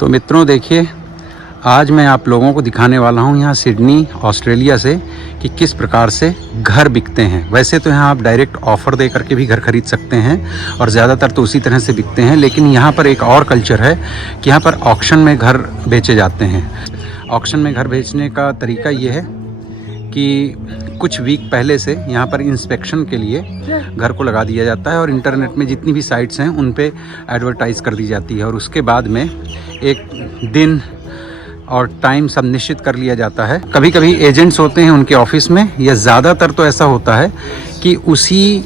तो मित्रों देखिए, आज मैं आप लोगों को दिखाने वाला हूँ यहाँ सिडनी ऑस्ट्रेलिया से कि किस प्रकार से घर बिकते हैं। वैसे तो यहाँ आप डायरेक्ट ऑफ़र दे करके भी घर खरीद सकते हैं और ज़्यादातर तो उसी तरह से बिकते हैं, लेकिन यहाँ पर एक और कल्चर है कि यहाँ पर ऑक्शन में घर बेचे जाते हैं। ऑक्शन में घर बेचने का तरीका ये है कि कुछ वीक पहले से यहाँ पर इंस्पेक्शन के लिए घर को लगा दिया जाता है और इंटरनेट में जितनी भी साइट्स हैं उन पे एडवर्टाइज़ कर दी जाती है और उसके बाद में एक दिन और टाइम सब निश्चित कर लिया जाता है। कभी कभी एजेंट्स होते हैं उनके ऑफिस में, या ज़्यादातर तो ऐसा होता है कि उसी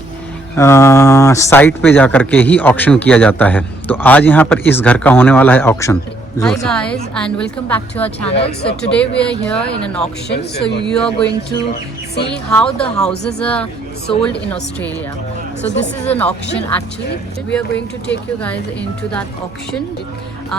साइट पे जा कर के ही ऑक्शन किया जाता है। तो आज यहाँ पर इस घर का होने वाला है auction. Hi guys, and welcome back to our channel. So today we are here in an auction. So you are going to see how the houses are sold in Australia. So this is an auction actually. We are going to take you guys into that auction.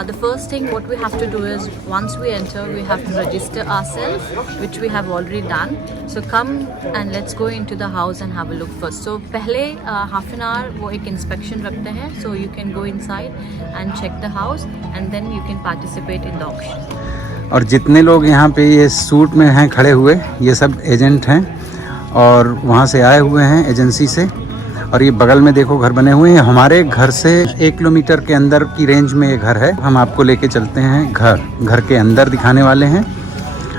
The first thing what we have to do is once we enter we have to register ourselves, which we have already done. So come and let's go into the house and have a look first. So पहले half an hour वो एक inspection रखते हैं. So you can go inside and check the house and then you can participate in the auction. और जितने लोग यहाँ पे ये सूट में हैं खड़े हुए, ये सब एजेंट हैं और वहाँ से आए हुए हैं एजेंसी से। और ये बगल में देखो घर बने हुए हैं। हमारे घर से 1 किलोमीटर के अंदर की रेंज में ये घर है। हम आपको लेके चलते हैं घर के अंदर दिखाने वाले हैं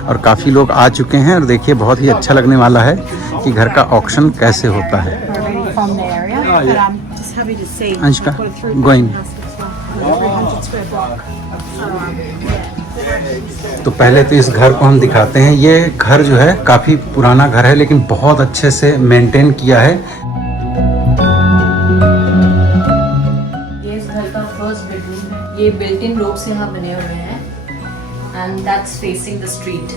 और काफ़ी लोग आ चुके हैं और देखिए बहुत ही अच्छा लगने वाला है कि घर का ऑक्शन कैसे होता है। अंशिका गोइंग। तो पहले तो इस घर को हम दिखाते हैं। ये घर जो है काफ़ी पुराना घर है लेकिन बहुत अच्छे से मेंटेन किया है। ये इस घर का फर्स्ट बेडरूम है। ये बिल्ट इन रोप से यहाँ बने हुए हैं and that's facing the street.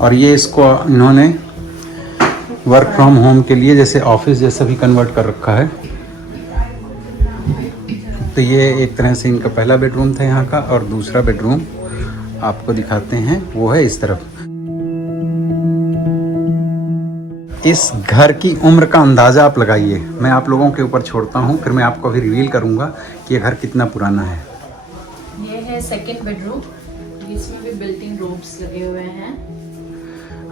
और ये इसको इन्होंने वर्क फ्रॉम होम के लिए जैसे ऑफिस जैसा भी कन्वर्ट कर रखा है। तो ये एक तरह से इनका पहला बेडरूम था यहाँ का, और दूसरा बेडरूम आपको दिखाते हैं वो है इस तरफ। इस घर की उम्र का अंदाज़ा आप लगाइए। मैं आप लोगों के ऊपर छोड़ता हूँ, फिर मैं आपको अभी रिवील करूँगा कि ये घर कितना पुराना है। ये है सेकंड बेडरूम, इसमें भी बिल्ट इन रोप्स लगे हुए हैं।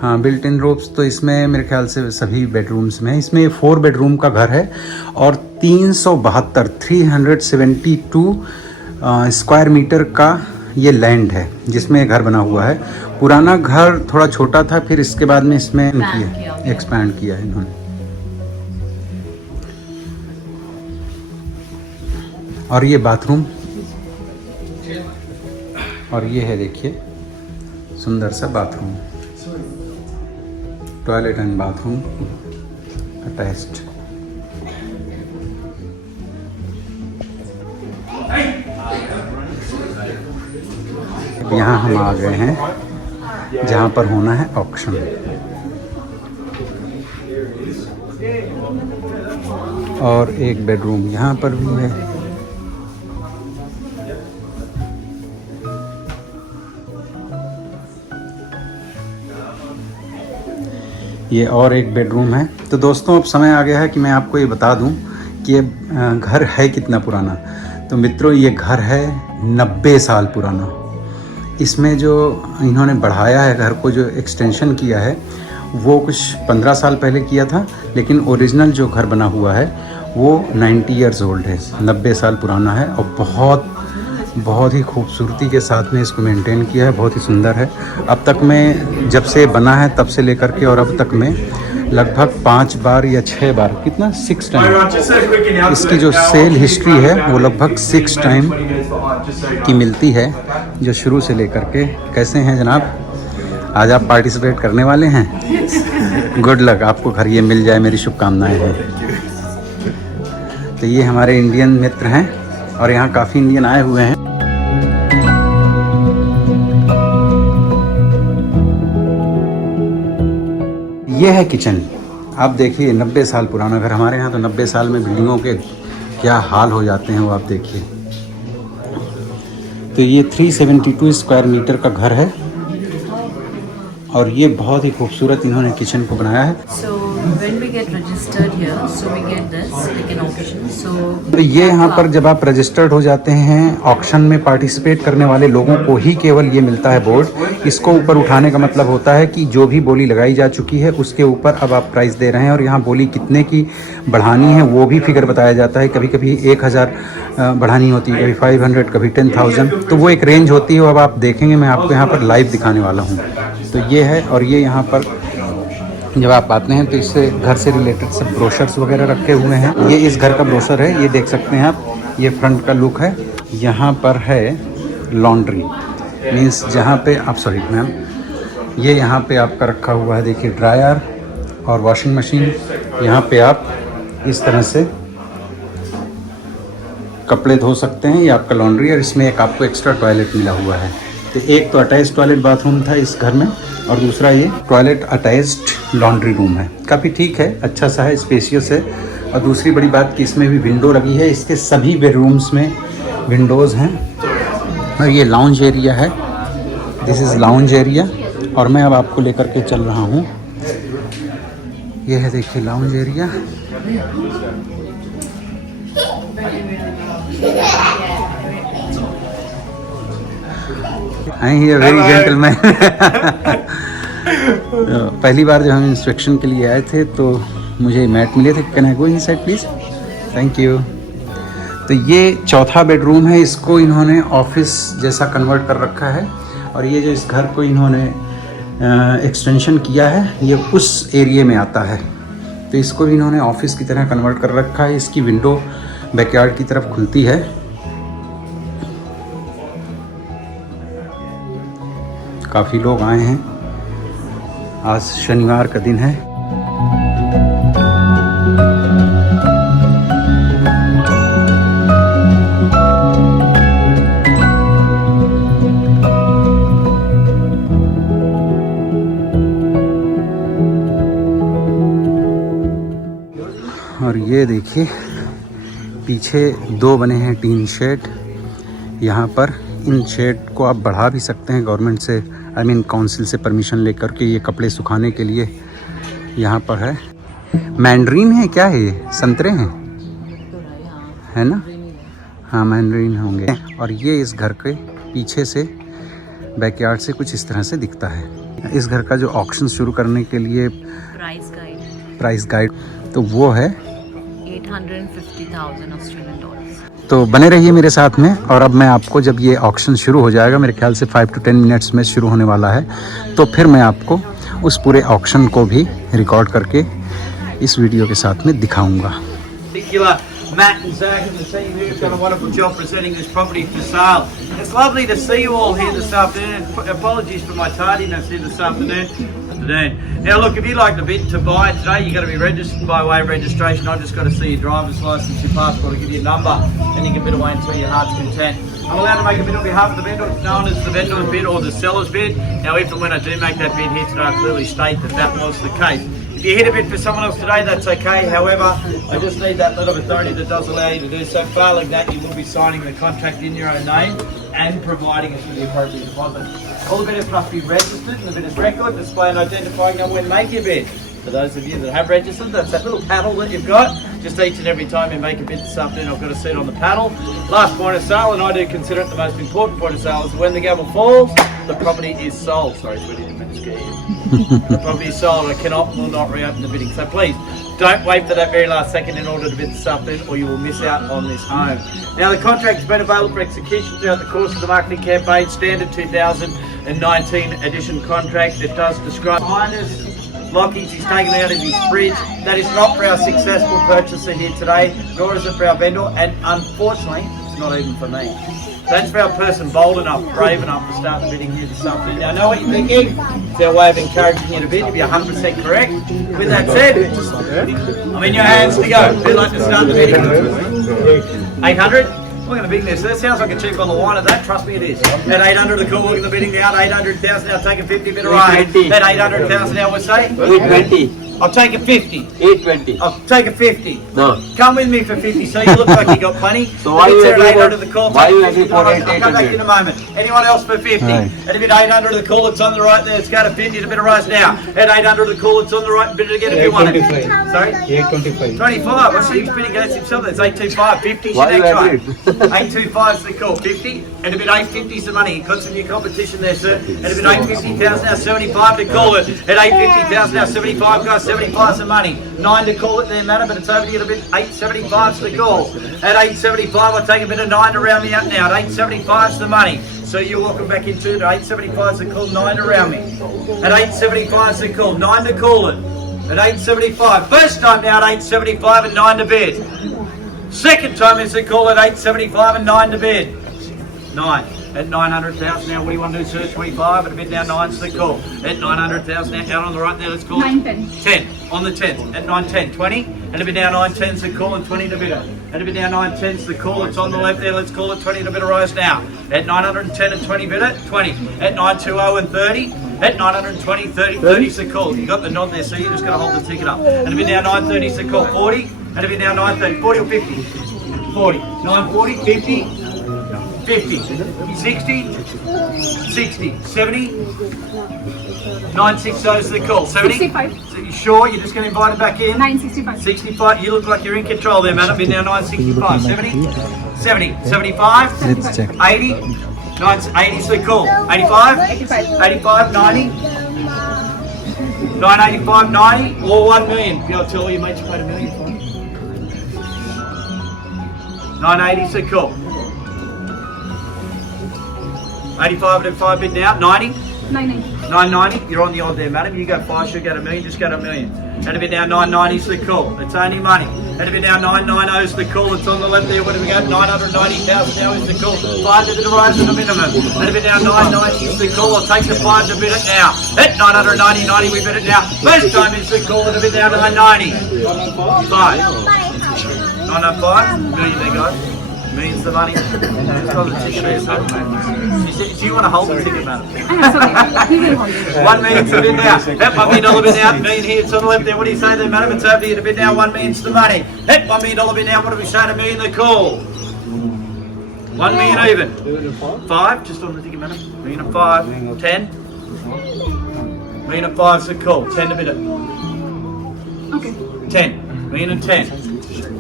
हाँ, बिल्ट इन रोप्स तो इसमें मेरे ख्याल से सभी बेडरूम्स में। इसमें 4 बेडरूम का घर है और 372 स्क्वायर मीटर का ये लैंड है जिसमें घर बना हुआ है। पुराना घर थोड़ा छोटा था, फिर इसके बाद में इसमें एक्सपैंड किया है इन्होंने। और ये बाथरूम, और ये है देखिए सुंदर सा bathroom, toilet and bathroom attached. यहाँ हम आ गए हैं जहाँ पर होना है ऑक्शन। और एक बेडरूम यहाँ पर भी है। ये और एक बेडरूम है। तो दोस्तों अब समय आ गया है कि मैं आपको ये बता दूं कि ये घर है कितना पुराना। तो मित्रों ये घर है 90 साल पुराना। इसमें जो इन्होंने बढ़ाया है घर को, जो एक्सटेंशन किया है वो कुछ 15 साल पहले किया था, लेकिन ओरिजिनल जो घर बना हुआ है वो 90 इयर्स ओल्ड है, 90 साल पुराना है और बहुत ही खूबसूरती के साथ में इसको मेंटेन किया है। बहुत ही सुंदर है। अब तक में जब से बना है तब से लेकर के और अब तक में लगभग 5 बार या 6 बार, कितना 6 टाइम इसकी जो सेल हिस्ट्री है वो लगभग 6 टाइम की मिलती है, जो शुरू से लेकर के। कैसे हैं जनाब, आज आप पार्टिसिपेट करने वाले हैं? गुड लक, आपको घर ये मिल जाए, मेरी शुभकामनाएं हैं। तो ये हमारे इंडियन मित्र हैं और यहाँ काफ़ी इंडियन आए हुए हैं। ये है किचन। आप देखिए 90 साल पुराना घर। हमारे यहाँ तो 90 साल में बिल्डिंगों के क्या हाल हो जाते हैं वो आप देखिए। तो ये 372 स्क्वायर मीटर का घर है और ये बहुत ही खूबसूरत इन्होंने किचन को बनाया है। So when we get registered registered here, so we get this like an option. So तो ये यहाँ पर जब आप रजिस्टर्ड हो जाते हैं ऑक्शन में पार्टिसिपेट करने वाले लोगों को ही केवल ये मिलता है बोर्ड। इसको ऊपर उठाने का मतलब होता है कि जो भी बोली लगाई जा चुकी है उसके ऊपर अब आप प्राइस दे रहे हैं, और यहाँ बोली कितने की बढ़ानी है वो भी फिगर बताया जाता है। कभी कभी 1000 बढ़ानी होती है, कभी 500, कभी 10,000, तो वो एक रेंज होती है। अब आप देखेंगे, मैं आपको यहाँ पर लाइव दिखाने वाला हूँ। तो ये है, और ये यहाँ पर जब आप आते हैं तो इससे घर से रिलेटेड सब ब्रोशर्स वगैरह रखे हुए हैं। ये इस घर का ब्रोशर है, ये देख सकते हैं आप। ये फ्रंट का लुक है। यहाँ पर है लॉन्ड्री, मीन्स जहाँ पे आप, सॉरी मैम, ये यहाँ पे आपका रखा हुआ है, देखिए ड्रायर और वॉशिंग मशीन। यहाँ पे आप इस तरह से कपड़े धो सकते हैं। ये आपका लॉन्ड्री है, और इसमें एक आपको एक्स्ट्रा टॉयलेट मिला हुआ है। तो एक तो अटैच टॉयलेट बाथरूम था इस घर में, और दूसरा ये टॉयलेट अटैच्ड लॉन्ड्री रूम है। काफ़ी ठीक है, अच्छा सा है, स्पेशियस है। और दूसरी बड़ी बात कि इसमें भी विंडो लगी है। इसके सभी बेडरूम्स में विंडोज़ हैं। और ये लाउंज एरिया है, दिस इज़ लाउंज एरिया। और मैं अब आपको लेकर के चल रहा हूँ, ये है देखिए लाउंज एरिया। आई ही वेरी जेंटलमैन। पहली बार जब हम इंस्पेक्शन के लिए आए थे तो मुझे मैट मिले थे। Can I go inside please? Thank you. तो ये चौथा बेडरूम है, इसको इन्होंने ऑफिस जैसा कन्वर्ट कर रखा है। और ये जो इस घर को इन्होंने एक्सटेंशन किया है, ये उस एरिया में आता है। तो इसको भी इन्होंने ऑफिस की तरह कन्वर्ट कर रखा है। इसकी विंडो बैकयार्ड की तरफ खुलती है। काफ़ी लोग आए हैं, आज शनिवार का दिन है। और ये देखिए पीछे दो बने हैं टीन शेड। यहाँ पर इन शेड को आप बढ़ा भी सकते हैं गवर्नमेंट से, आई मीन काउंसिल से परमिशन लेकर के। ये कपड़े सुखाने के लिए यहाँ पर है। मैंड्रीन है, क्या है ये? संतरे हैं, है ना? हाँ मैंड्रीन होंगे। और ये इस घर के पीछे से बैकयार्ड से कुछ इस तरह से दिखता है। इस घर का जो ऑक्शन शुरू करने के लिए प्राइस गाइड तो वो है 850,000 ऑस्ट्रेलियन डॉलर्स। तो बने रहिए मेरे साथ में। और अब मैं आपको, जब ये ऑक्शन शुरू हो जाएगा, मेरे ख्याल से 5 to 10 मिनट्स में शुरू होने वाला है, तो फिर मैं आपको उस पूरे ऑक्शन को भी रिकॉर्ड करके इस वीडियो के साथ में दिखाऊंगा। Matt and Zach and the team here have done a wonderful job presenting this property for sale. It's lovely to see you all here this afternoon. Apologies for my tardiness here this afternoon. Now look, if you'd like to bid to buy today, you've got to be registered by way of registration. I've just got to see your driver's licence, your passport, to give you a number, and you can bid away until your heart's content. I'm allowed to make a bid on behalf of the vendor. It's known as the vendor's bid or the seller's bid. Now if and when I do make that bid here today, I clearly state that that was the case. If you hit a bid for someone else today, that's okay. However, I just need that letter of authority that does allow you to do so. Failing that, you will be signing the contract in your own name and providing us with the appropriate deposit. All the bidders must be registered in the bidder's record, display an identifying number when making a bid. For those of you that have registered, that's that little paddle that you've got. Just each and every time you make a bid this afternoon, I've got a seat on the paddle. Last point of sale, and I do consider it the most important point of sale, is when the gavel falls, the property is sold. Sorry, sweetie, didn't mean to scare you. The property is sold. I will not reopen the bidding. So please, don't wait for that very last second in order to bid this afternoon, or you will miss out on this home. Now, the contract has been available for execution throughout the course of the marketing campaign. Standard 2019 edition contract. It does describe behind us. Lockings he's taken out of his fridge. That is not for our successful purchaser here today, nor is it for our vendor, and unfortunately, it's not even for me. That's for our person bold enough, brave enough to start the bidding here this afternoon. Now, I know what you're thinking. It's our way of encouraging you to bid. You'll be 100% correct. With that said, I'm in your hands to go. Who'd like to start the bidding? 800? Look at the bigness. That sounds like a cheap bottle of wine at that. Trust me, it is. At 800 the call, look at the bidding down. 800,000 now, take a 50 bit of rain. 820. At 800,000 now, we'll say. 820. I'll take a 50. 820. I'll take a 50. No. Come with me for 50, so you look like you got plenty. So why you If it's agree at 800 for- the call, why take you 50. agree for I'll come back 800? in a moment. Anyone else for 50? Right. At a bit 800 the call, it's on the right there. It's got a 50 to bit of rise now. At 800 the call, it's on the right. Bid it again if you want it. 825. Sorry? 825. 25. I see he's bidding against himself. That's 825. 50 is Why your you next one. agreed? 825 is the call. 50. And a bit 850 is the money. He cuts in your competition there, sir. At a bit 850,000 now, 75 to call it. At 850,000 now, 75 guys. 75 is the money. 9 to call it there, madam, but it's over to you a bit. 875 is the call. At 875, I'll take a bit of 9 to round me up now. At 875 is the money. So you're walking back into it. 875 is the call. 9 to round me. At 875 is the call. 9 to call it. At 875. First time now at 875 and 9 to bid. Second time is the call at 875 and 9 to bid. 9. At 900,000 now, what do you want to do, sir? 25. At a bid now, 9's the call. At 900,000 now, out on the right there, let's call it. 910. 10. On the 10th. At 910. 20. At a bid now, 910's the call and 20 to bidder. At a bid now, 910's the call. It's on the left there, let's call it 20 to bidder rise now. At 910 and 20 bidder, 20. At 920 and 30. At 920, 30, 30's the call. You got the nod there, so you just got to hold the ticket up. At a bid now, 930's the call. 40. At a bid now, 930. 40 or 50? 40. 940, 50. 50, 60, 60, 70, 960 is the call. 70? 65. So you sure? You're just going to invite it back in? 965. 65, you look like you're in control there, madam. Been now 965, 70, 70, 75, Let's check. 80, 80 is the call. 85, 85. 85, 90, 985, 90, or 1 million. Be able to tell all your mates you paid $1 million for it. 980 is the call. 85 at 5 bid now, 90, 990. 990, you're on the odd there, madam. You go 5, she'll go to $1 million, just go to $1 million. At a bit now, 990 is the call. It's only money. At a bit now, 990 is the call. It's on the left there. Where do we go? 990,000 now is the call. 5 to bid a rise at a minimum. At a bit now, 990 is the call. I'll take the 5 to bid it now. At 990, 90, we bid it now. First time is the call. At a bit now, 990. 5. 905, million there, guys. Millions the money. Just hold the ticket there, so. Do you want to hold the ticket, madam? We will hold it. 1 million's the bid now. That $1 million bid now. $1 million here. It's on the left there. What do you say there, madam? It's over here to bid now. $1 million's the money. That $1 million bid now. What do we say? $1 million the call. 1 million even. 5. Just on the ticket, madam. $1 million and 5. 10. $1 million and 5's the call. 10 to bid it. Okay. 10. $1 million and 10.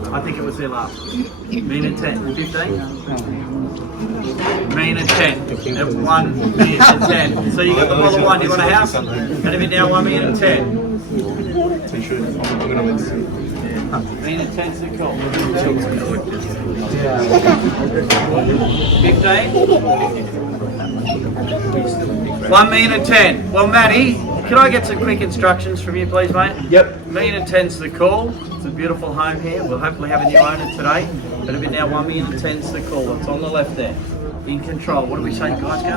I think it was their last. $1 million and 10. 15. $1 million and 10. At $1 million and 10. So you got the bottle of wine. Do you want a house? And a bit now, $1 million and 10. $1 million and 10's the call. 15. $1 million and 10. Well, Matty, can I get some quick instructions from you, please, mate? Yep. $1 million and 10's the call. It's a beautiful home here. We'll hopefully have a new owner today. But a bit now, $1 million and 10's the call. It's on the left there. In control. What do we say, guys? Go.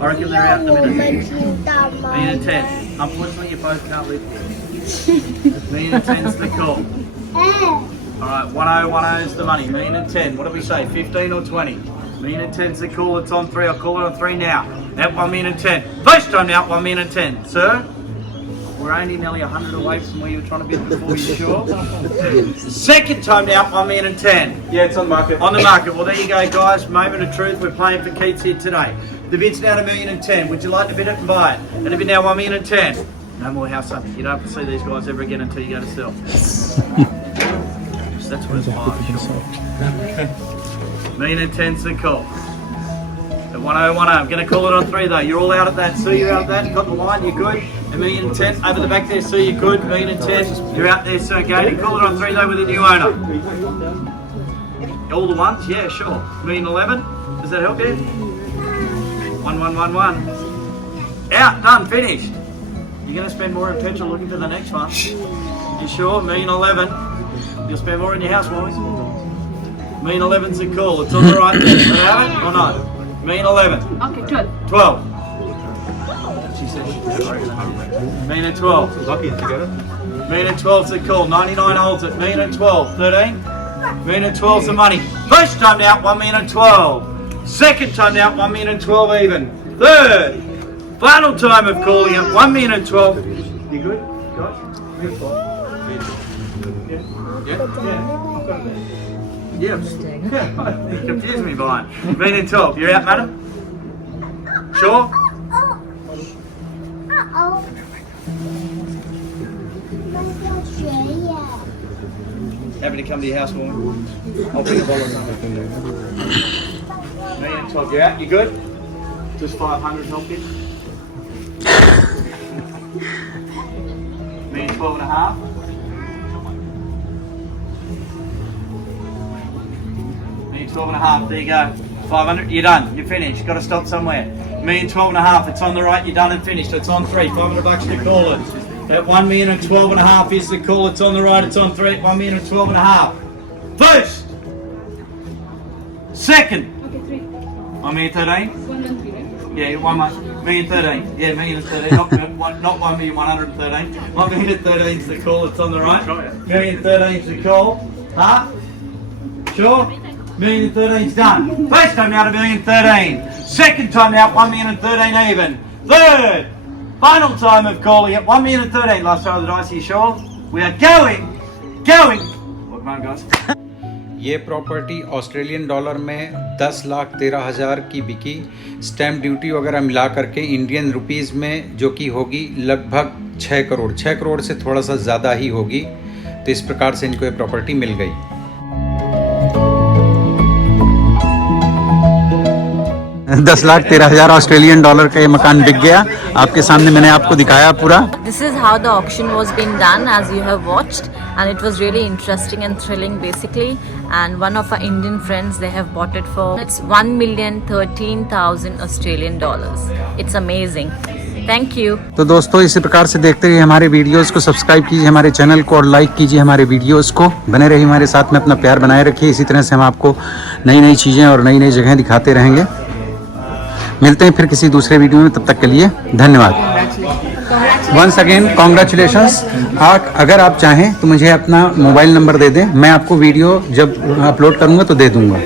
I reckon they're out in a minute. $1 million and 10. Unfortunately, you both can't live here. $1 million and 10's the call. Alright, 1010 is the money. $1 million and 10. What do we say? 15 or 20? $1 million and 10's the call. It's on 3. I'll call it on 3 now. At $1 million and 10. First time now, $1 million and 10. Sir? We're only nearly 100 away from where you were trying to bid before, you sure? Second time now, $1 million and 10. Yeah, it's on the market. On the market. Well, there you go, guys. Moment of truth. We're playing for keeps here today. The bid's now $1 million and 10. Would you like to bid it and buy it? And the bid now $1 million and 10. No more house hunting. You don't have to see these guys ever again until you go to sell. That's what it's like. Sure. $1 million and 10's the call. At 1010. I'm going to call it on 3 though. You're all out at that. Sue, you're out at that. You got the line. You're good. $1 million and 10. Over the back there, Sue, you're good. $1 million and 10. You're out there, Sir Gady. Call it on 3 though with a new owner. All the ones? Yeah, sure. $1 million 11. Does that help you? 1111. Out. Done. Finished. You're going to spend more in petrol looking for the next one. You sure? $1 million 11. You'll spend more in your house, boys. $1 million 11's the call. It's on the right there. Does that have it or not? $1 million 11. Okay, 12. 12. She said she did it. $1 million and 12. Lucky to get it. $1 million and 12's the call. 99 holds it. $1 million and 12. 13. $1,012,000 the money. First time out, $1,012,000. Second time out, $1,012,000 even. Third, final time of calling it, $1,012,000. You good, guys? You're fine. Yeah? Yeah. You confused me, Brian. $1,012,000. You're out, madam? Sure? Happy to come to your house, woman. I'll bring a bottle of something. $1,012,000. You out? You good? Just 500 help you? $1,012,500. $1,012,500. There you go. 500. You're done. You're finished. Got to stop somewhere. $1,012,500. It's on the right. You're done and finished. It's on 3. $500 to call it. That $1,012,500 is the call. It's on the right. It's on 3. $1,012,500. First. Second. Okay, 3. $1,013,000. 1 and 3, right? Yeah, one much. $1,013,000. Yeah, $1,013,000. Not $1,113,000. $1,013,000 is the call. It's on the right. $1,013,000 is the call. Huh? Sure? $1,013,000's done. First time out, $1,013,000. Second time out, $1,013,000 even. Third, final time of calling it, $1,013,000. Last time of the dice, are you sure? We are going. Look, man, guys. ये property Australian dollar में 10,13,000 की बिकी। Stamp duty वगैरह मिला करके Indian rupees में जो कि होगी लगभग 6 करोड़, 6 करोड़ से थोड़ा सा ज़्यादा ही होगी। तो इस प्रकार से इनको ये प्रॉपर्टी मिल गई। 10,13,000 ऑस्ट्रेलियन डॉलर का ये मकान बिक गया। आपके सामने मैंने आपको दिखाया पूरा। This is how the auction was being done, as you have watched, and it was really interesting and thrilling basically. And one of our Indian friends, they have bought it for, it's 1,013,000 Australian dollars. It's amazing. Thank you. तो दोस्तों इसी प्रकार से देखते रहिए हमारे videos को, subscribe कीजिए हमारे चैनल को और लाइक कीजिए हमारे वीडियोस को। बने रहिए हमारे साथ में, अपना प्यार बनाए रखिए। इसी तरह से हम आपको नई नई चीज़ें और नई नई जगहें दिखाते रहेंगे। मिलते हैं फिर किसी दूसरे वीडियो में, तब तक के लिए धन्यवाद। Once again congratulations. अगर आप चाहें तो मुझे अपना मोबाइल नंबर दे दें, मैं आपको वीडियो जब अपलोड करूँगा तो दे दूँगा।